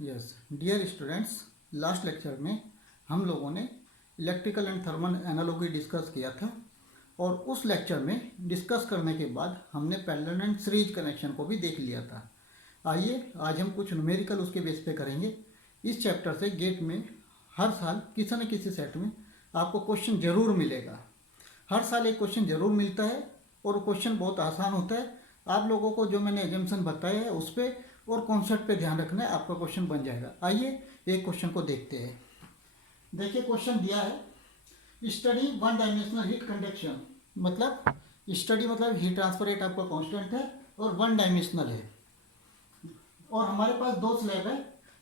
Yes dear students, last lecture में हम लोगों ने electrical and thermal analogy discuss किया था और उस लेक्चर में डिस्कस करने के बाद हमने पैरेलल एंड सीरीज कनेक्शन को भी देख लिया था। आइए आज हम कुछ न्यूमेरिकल उसके बेस पे करेंगे। इस चैप्टर से गेट में हर साल किसी न किसी सेट में आपको क्वेश्चन ज़रूर मिलेगा। हर साल एक क्वेश्चन ज़रूर मिलता है और क्वेश्चन बहुत आसान होता है। आप लोगों को जो मैंने एजम्पशन बताया है उस पर और कॉन्सेप्ट पे ध्यान रखना है, आपका क्वेश्चन बन जाएगा। आइए एक क्वेश्चन को देखते हैं। देखिए क्वेश्चन दिया है study one dimensional heat conduction, मतलब स्टडी मतलब हीट ट्रांसफर रेट आपका कांस्टेंट है और वन डायमेंशनल है और हमारे पास दो स्लैब है।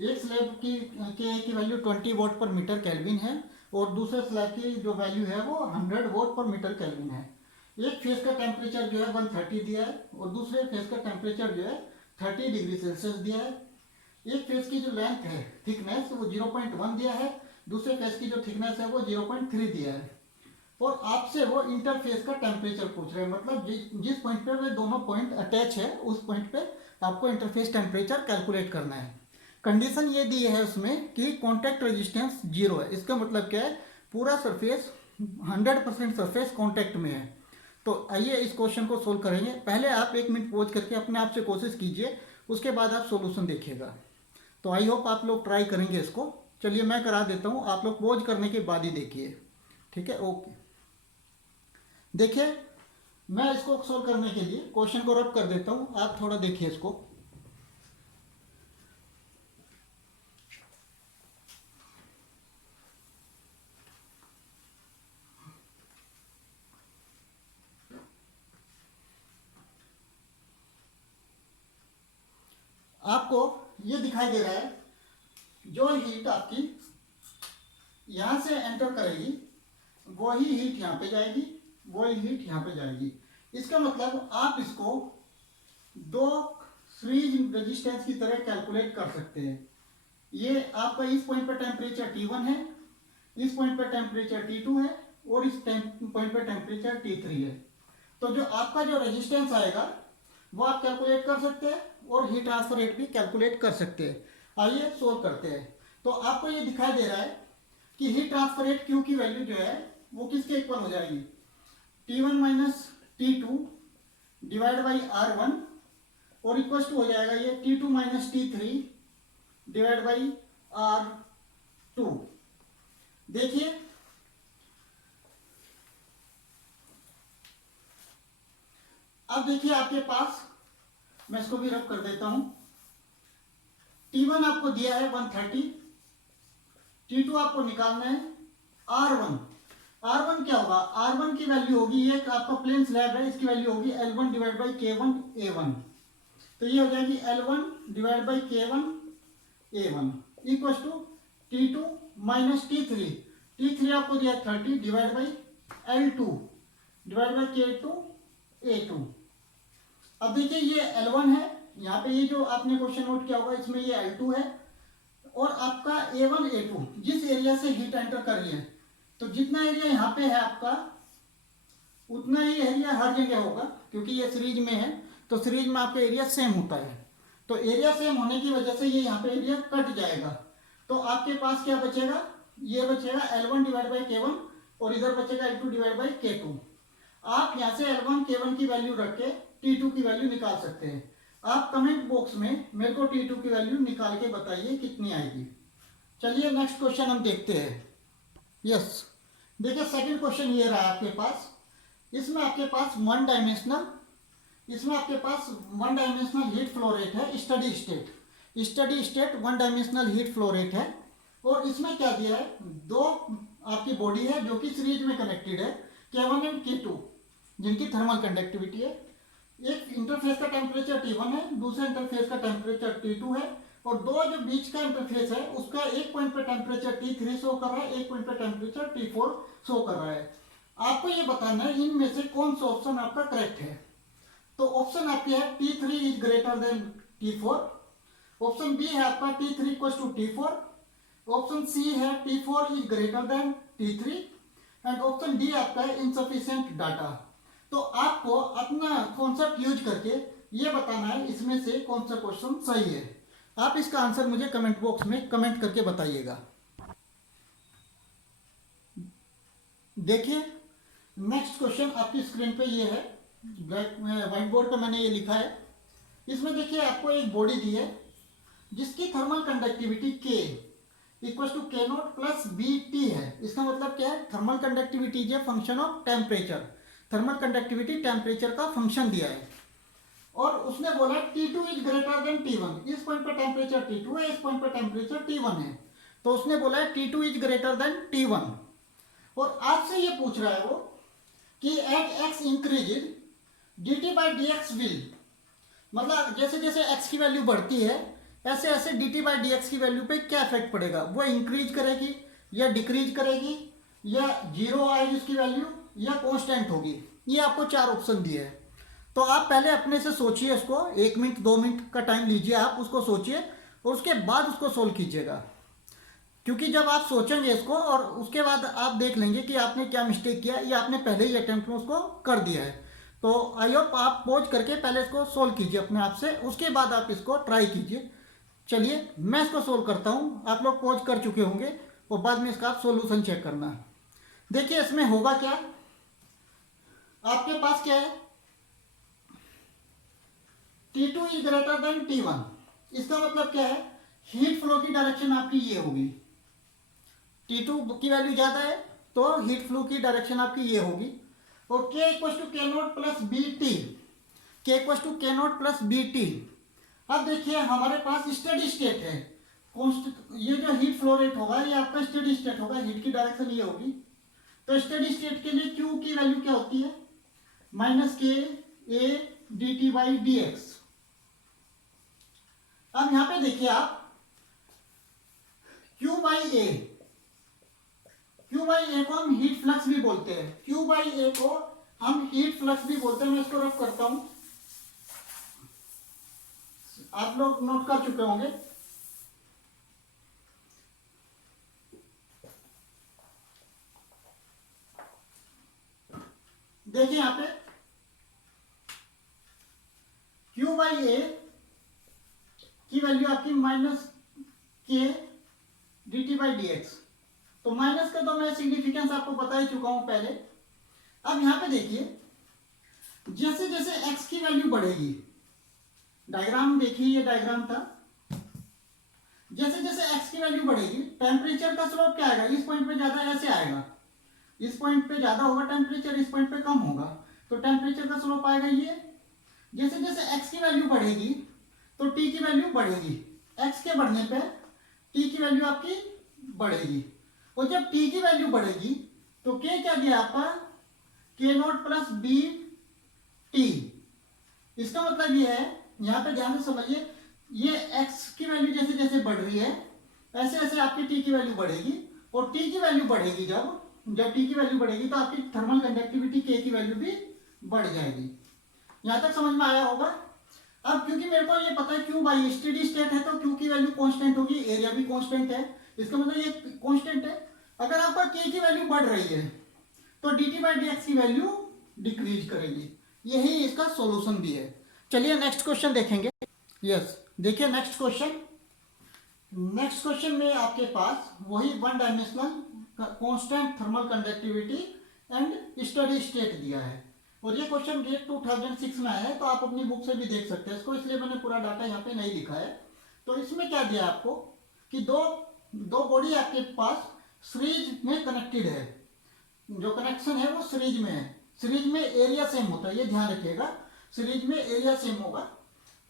एक स्लैब की वैल्यू 20 वोट पर मीटर केल्विन है और दूसरे स्लैब की जो वैल्यू है वो 100 वोट पर मीटर केल्विन है। एक फेस का टेम्परेचर जो है 130 दिया है और दूसरे फेस का टेम्परेचर जो है 30 डिग्री सेल्सियस दिया है। एक फेस की जो लेंथ है थिकनेस वो 0.1 दिया है, दूसरे फेस की जो थिकनेस है वो 0.3 दिया है और आपसे वो इंटरफेस का टेम्परेचर पूछ रहे हैं। मतलब जिस पॉइंट पे वे दोनों पॉइंट अटैच है उस पॉइंट पे आपको इंटरफेस टेम्परेचर कैलकुलेट करना है। कंडीशन ये दी है उसमें कि कॉन्टैक्ट रेजिस्टेंस 0 है। इसका मतलब क्या है, पूरा सरफेस 100% सरफेस कॉन्टैक्ट में है। तो आइए इस क्वेश्चन को सोल्व करेंगे। पहले आप 1 मिनट पॉज करके अपने आप से कोशिश कीजिए, उसके बाद आप सॉल्यूशन देखिएगा। तो आई होप आप लोग ट्राई करेंगे इसको। चलिए मैं करा देता हूँ, आप लोग पॉज करने के बाद ही देखिए, ठीक है? ओके, देखिए मैं इसको सोल्व करने के लिए क्वेश्चन को रब कर देता हूँ, आप थोड़ा देखिए इसको। आपको ये दिखाई दे रहा है जो हीट आपकी यहां से एंटर करेगी वही हीट यहाँ पे जाएगी, वही हीट यहाँ पे जाएगी। इसका मतलब आप इसको दो सीरीज रेजिस्टेंस की तरह कैलकुलेट कर सकते हैं। ये आपका इस पॉइंट पर टेम्परेचर T1 है, इस पॉइंट पर टेम्परेचर T2 है और इस पॉइंट पर टेम्परेचर T3 है। तो जो आपका जो रेजिस्टेंस आएगा वो आप कैलकुलेट कर सकते हैं और हीट ट्रांसफर रेट भी कैलकुलेट कर सकते हैं। आइए सोल्व करते हैं। तो आपको ये दिखाई दे रहा है कि हीट ट्रांसफर रेट Q की वैल्यू जो है वो किसके इक्वल हो जाएगी, T1 minus T2 divide by R1 और इक्वल टू हो जाएगा ये T2 minus T3 divide by R2। देखिए अब देखिए आपके पास, मैं इसको भी रब कर देता हूं। T1 आपको दिया है 130, T2 आपको निकालना है R1 क्या होगा, R1 की वैल्यू होगी, ये आपका प्लेन स्लैब है, इसकी वैल्यू होगी L1 divide by K1 A1। तो ये हो जाएगी L1 divide by K1 A1 equal to T2 minus T3 आपको दिया 30 divide by L2 divide by K2 A2। अब देखिए ये L1 है, यहाँ पे ये जो आपने क्वेश्चन नोट किया होगा इसमें ये L2 है और आपका A1 A2 जिस एरिया से हीट एंटर कर रही है, तो जितना एरिया यहाँ पे है आपका उतना ही एरिया हर जगह होगा, क्योंकि ये सीरीज में है तो सीरीज में आपका एरिया सेम होता है। तो एरिया सेम होने की वजह से ये यहाँ पे एरिया कट जाएगा। तो आपके पास क्या बचेगा, ये बचेगा L1 डिवाइड बाई K1 और इधर बचेगा L2 डिवाइड बाई K2। आप यहाँ से L1 K1 की वैल्यू रख के T2 की वैल्यू निकाल सकते हैं। आप कमेंट बॉक्स में मेरे को T2 की वैल्यू निकाल के बताइए कितनी आएगी। चलिए नेक्स्ट क्वेश्चन हम देखते हैं। यस देखिए सेकंड क्वेश्चन ये रहा आपके पास। इसमें आपके पास one dimensional heat flow rate है, steady state one dimensional heat flow rate है। और इसमें क्या दिया है, दो आपकी बॉडी है जो कि सीरीज में कनेक्टेड है, K1 एंड K2 जिनकी थर्मल कंडक्टिविटी है। एक इंटरफेस का टेम्परेचर T1 है, दूसरे इंटरफेस का टेम्परेचर T2 है और दो जो बीच का इंटरफेस है उसका एक पॉइंट पे टेम्परेचर T3 शो कर रहा है, एक पॉइंट पे टेम्परेचर T4 शो कर रहा है। आपको ये बताना है इनमें से कौन सा ऑप्शन आपका करेक्ट है। तो ऑप्शन आपके है T3 is greater than T4, option B है आपका T3 equal to T4, option C है T4 is greater then T3 and option D आपका है इनसफिशिएंट डाटा। तो आपको अपना कॉन्सेप्ट यूज करके ये बताना है इसमें से कौन सा क्वेश्चन सही है। आप इसका आंसर मुझे कमेंट बॉक्स में कमेंट करके बताइएगा। देखिए नेक्स्ट क्वेश्चन आपकी स्क्रीन पे ये है, ब्लैक व्हाइट बोर्ड पे मैंने ये लिखा है। इसमें देखिए आपको एक बॉडी दी है जिसकी थर्मल कंडक्टिविटी के इक्वल टू के नॉट प्लस बी टी है। इसका मतलब क्या है, थर्मल कंडक्टिविटी जो function of temperature, thermal conductivity temperature का फंक्शन दिया है और उसने बोला T2 is greater then T1। इस पॉइंट पर टेम्परेचर T2 है, इस पॉइंट पर टेम्परेचर T1 है, तो उसने बोला है T2 is greater then T1 और आपसे ये पूछ रहा है वो कि at x increases dt by D X will, मतलब जैसे जैसे x की वैल्यू बढ़ती है ऐसे ऐसे dt बाई डी एक्स की वैल्यू पे क्या इफेक्ट पड़ेगा, वो इंक्रीज करेगी या डिक्रीज करेगी या जीरो आएगी उसकी वैल्यू या कांस्टेंट होगी। ये आपको चार ऑप्शन दिए हैं, तो आप पहले अपने से सोचिए उसको, 1 मिनट 2 मिनट का टाइम लीजिए, आप उसको सोचिए और उसके बाद उसको सोल्व कीजिएगा। क्योंकि जब आप सोचेंगे इसको और उसके बाद आप देख लेंगे कि आपने क्या मिस्टेक किया या आपने पहले ही अटेम्प्ट में उसको कर दिया है। तो आई होप आप पॉज करके पहले इसको सोल्व कीजिए अपने आप से, उसके बाद आप इसको ट्राई कीजिए। चलिए मैं इसको सोल्व करता हूँ, आप लोग पॉज कर चुके होंगे और बाद में इसका आप सोल्यूशन चेक करना। देखिए इसमें होगा क्या, आपके पास क्या है, T2 is greater then T1। इसका मतलब क्या है, हीट फ्लो की डायरेक्शन आपकी ये होगी, T2 की वैल्यू ज़्यादा है तो हीट फ्लो की डायरेक्शन आपकी ये होगी और K इक्वल टू के नॉट प्लस बी टी, के इक्वल टू के नॉट प्लस बी टी। अब देखिए हमारे पास स्टेडी स्टेट है, ये जो हीट फ्लो रेट होगा ये आपका स्टेडी स्टेट होगा, हीट की डायरेक्शन ये होगी। तो स्टेडी स्टेट के लिए Q की वैल्यू क्या होती है, minus K A D T by D X. अब यहां पे देखिए आप Q by A, Q by A को हम हीट फ्लक्स भी बोलते हैं, Q बाई ए को हम हीट फ्लक्स भी बोलते हैं। मैं इसको रफ करता हूं, आप लोग नोट कर चुके होंगे। देखिए यहां पे Q बाई ए की वैल्यू आपकी माइनस के D T by D x, तो माइनस का तो मैं सिग्निफिकेंस आपको बता ही चुका हूं पहले। अब यहां पे देखिए जैसे जैसे x की वैल्यू बढ़ेगी, डायग्राम देखिए ये डायग्राम था, जैसे जैसे x की वैल्यू बढ़ेगी टेम्परेचर का स्लोप क्या आएगा, इस पॉइंट पे ज्यादा ऐसे आएगा, इस पॉइंट पे ज्यादा होगा टेम्परेचर, इस पॉइंट पे कम होगा, तो टेम्परेचर का स्लोप आएगा ये। जैसे जैसे x की वैल्यू बढ़ेगी तो t की वैल्यू बढ़ेगी, x के बढ़ने पे t की वैल्यू आपकी बढ़ेगी और जब t की वैल्यू बढ़ेगी तो k क्या दिया आपका, k naught plus B T. इसका मतलब ये है, यहां पे ध्यान से समझिए, ये x की वैल्यू जैसे जैसे बढ़ रही है ऐसे ऐसे आपकी t की वैल्यू बढ़ेगी और t की वैल्यू बढ़ेगी, जब t की वैल्यू बढ़ेगी तो आपकी थर्मल कंडक्टिविटी k की वैल्यू भी बढ़ जाएगी। यहां तक समझ में आया होगा। अब क्योंकि मेरे को ये पता है Q बाई स्टेडी स्टेट है तो Q की वैल्यू कांस्टेंट होगी, एरिया भी कांस्टेंट है, इसका मतलब ये कांस्टेंट है। अगर आपका K की वैल्यू बढ़ रही है तो dt बाई डी एक्स की वैल्यू डिक्रीज करेगी, यही इसका सॉल्यूशन भी है। चलिए नेक्स्ट क्वेश्चन देखेंगे। यस देखिए नेक्स्ट क्वेश्चन, नेक्स्ट क्वेश्चन में आपके पास वही one dimensional constant thermal conductivity and steady state दिया है और ये क्वेश्चन गेट 2006 में है, तो आप अपनी बुक से भी देख सकते हैं इसको, इसलिए मैंने पूरा डाटा यहाँ पे नहीं लिखा है। तो इसमें क्या दिया आपको कि दो बॉडी आपके पास सीरीज में कनेक्टेड है, जो कनेक्शन है वो सीरीज में है, सीरीज में एरिया सेम होता है, ये ध्यान रखिएगा, सीरीज में एरिया सेम होगा।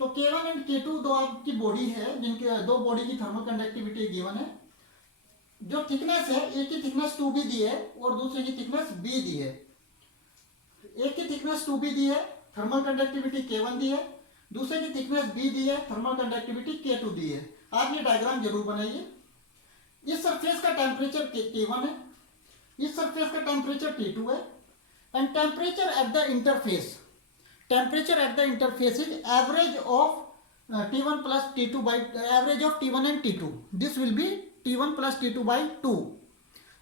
तो K1 एंड K2 दो आपकी बॉडी है जिनके दो बॉडी की थर्मल कंडक्टिविटी गिवन है, जो थिकनेस है एक की थिकनेस 2b दी है और दूसरे की थिकनेस b दी है। एक की थिकनेस 2b दी है, थर्मल कंडक्टिविटी K1 दी है, दूसरे की थिकनेस b दी है, थर्मल कंडक्टिविटी K2 दी है। आप ये डायग्राम जरूर बनाइए। इस सरफेस का टेम्परेचर K1 है, इस सरफेस का टेम्परेचर T2 है and temperature at the interface, temperature at the interface is average of T1 plus T2 by average of T1 and T2, this will be T1 plus T2 by 2।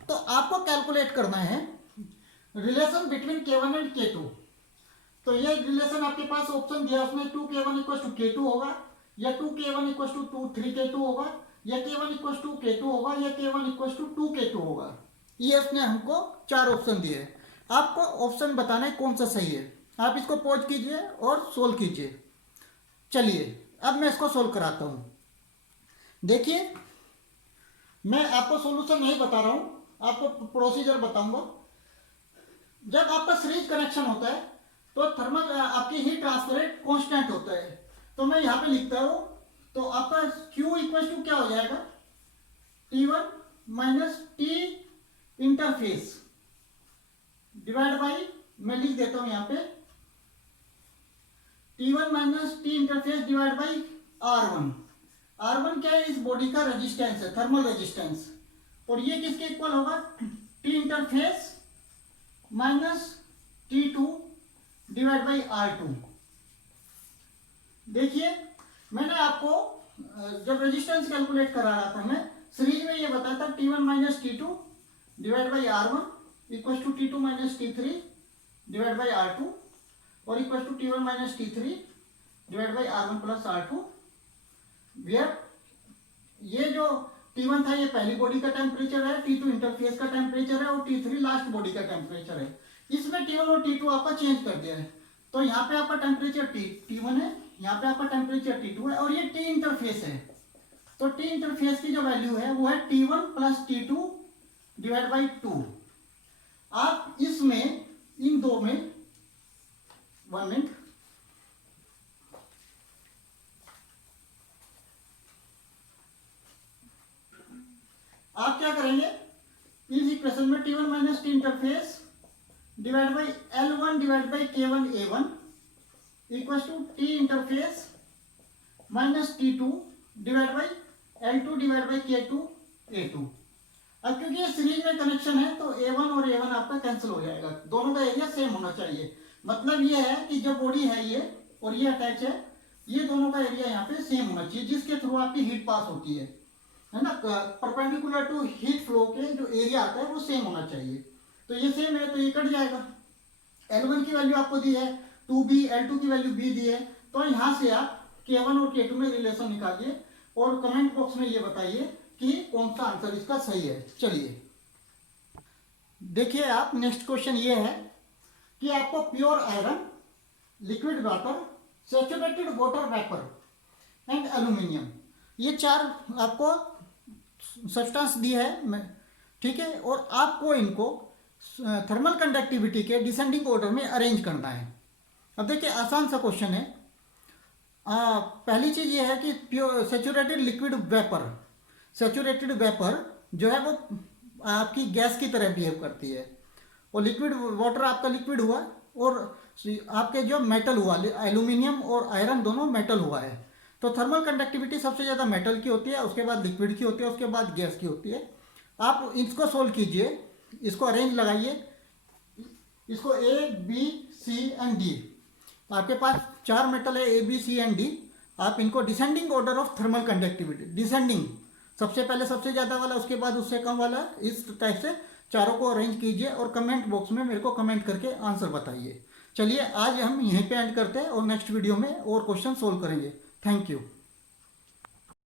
तो आपको calculate करना है relation between K1 and K2। तो ये relation आपके पास option दिया, उसमें 2K1 equal to K2 होगा या 2k1 इक्वल टू 3k2 होगा, या k1 इक्वल टू k2 होगा, या k1 इक्वल टू 2k2 होगा। ये उसने हमको 4 ऑप्शन दिए हैं। आपको ऑप्शन बताना है कौन सा सही है। आप इसको पॉज कीजिए और सोल्व कीजिए। चलिए अब मैं इसको सोल्व कराता हूँ। देखिए मैं आपको सॉल्यूशन नहीं बता रहा हूँ, आपको प्रोसीजर बताऊंगा। जब आपका सीरीज कनेक्शन होता है तो थर्मल आपकी हीट ट्रांसफर रेट कांस्टेंट होता है। तो मैं यहाँ पे लिखता हूँ, तो आपका Q इक्वल टू क्या हो जाएगा, T1 minus T interface divide by, मैं लिख देता हूँ यहाँ पे T1 minus T interface divide by R1। R1 क्या है, इस बॉडी का रेजिस्टेंस है, थर्मल रेजिस्टेंस। और ये किसके इक्वल होगा, T interface minus T2 divide by R2। देखिए मैंने आपको जब रेजिस्टेंस कैलकुलेट करा रहा था, मैं सीरीज में ये बताया था T1 minus T2 divide by R1 equal to T2 minus T3 divide by R2 और equal to T1 minus T3 divide by R1 plus R2। ये जो T1 था ये पहली बॉडी का टेम्परेचर है, T2 इंटरफेस का टेम्परेचर है और T3 लास्ट बॉडी का टेम्परेचर है। इसमें T1 और T2 आपका चेंज कर दिया है, तो यहाँ पे आपका टेम्परेचर T1 है, यहाँ पे आपका टेम्परेचर T2 है और ये T इंटरफेस है। तो T इंटरफेस की जो वैल्यू है वो है T1 plus T2 divide by 2। आप इसमें इन दो में 1 मिनट, आप क्या करेंगे, इस इक्वेशन में T1 minus T interface divide by L1 divide by K1 A1 equal to T interface minus T2 divide by L2 divide by K2 A2। अब क्योंकि ये सीरीज में कनेक्शन है तो A1 और A1 आपका कैंसिल हो जाएगा, दोनों का एरिया सेम होना चाहिए। मतलब ये है कि जो बॉडी है ये और ये अटैच है, ये दोनों का एरिया यहाँ पे सेम होना चाहिए, जिसके थ्रू आपकी हीट पास होती है ना, परपेंडिकुलर टू हीट फ्लो के जो एरिया आता है वो सेम होना चाहिए। तो ये सेम है तो ये कट जाएगा। L1 की वैल्यू आपको दी है 2B, L2 की वैल्यू B दी है, तो यहाँ से आप K1 और K2 में रिलेशन निकालिए और कमेंट बॉक्स में ये बताइए कि कौन सा आंसर इसका सही है। चलिए देखिए आप, नेक्स्ट क्वेश्चन ये है कि आपको pure iron, liquid water, saturated water vapour and aluminium, ये 4 आपको सब्सटेंस दी है, ठीक है, और आपको इनको थर्मल कंडक्टिविटी के डिसेंडिंग ऑर्डर में अरेंज करना है। अब देखिए आसान सा क्वेश्चन है। पहली चीज़ ये है कि pure saturated liquid vapour, saturated vapour जो है वो आपकी गैस की तरह बिहेव करती है, और लिक्विड वाटर आपका लिक्विड हुआ, और आपके जो मेटल हुआ, एल्यूमिनियम और आयरन दोनों मेटल हुआ है। तो थर्मल कंडक्टिविटी सबसे ज़्यादा मेटल की होती है, उसके बाद लिक्विड की होती है, उसके बाद गैस की होती है। आप इसको सोल्व कीजिए, इसको अरेंज लगाइए, इसको A, B, C and D। आपके पास 4 मेटल है A, B, C and D। आप इनको descending order of thermal conductivity, descending, सबसे पहले सबसे ज़्यादा वाला, उसके बाद उससे कम वाला, इस टाइप से चारों को अरेंज कीजिए और कमेंट बॉक्स में मेरे को कमेंट करके आंसर बताइए। चलिए आज हम यहीं पे एंड करते हैं और नेक्स्ट वीडियो में और क्वेश्चन सोल्व करेंगे। Thank you.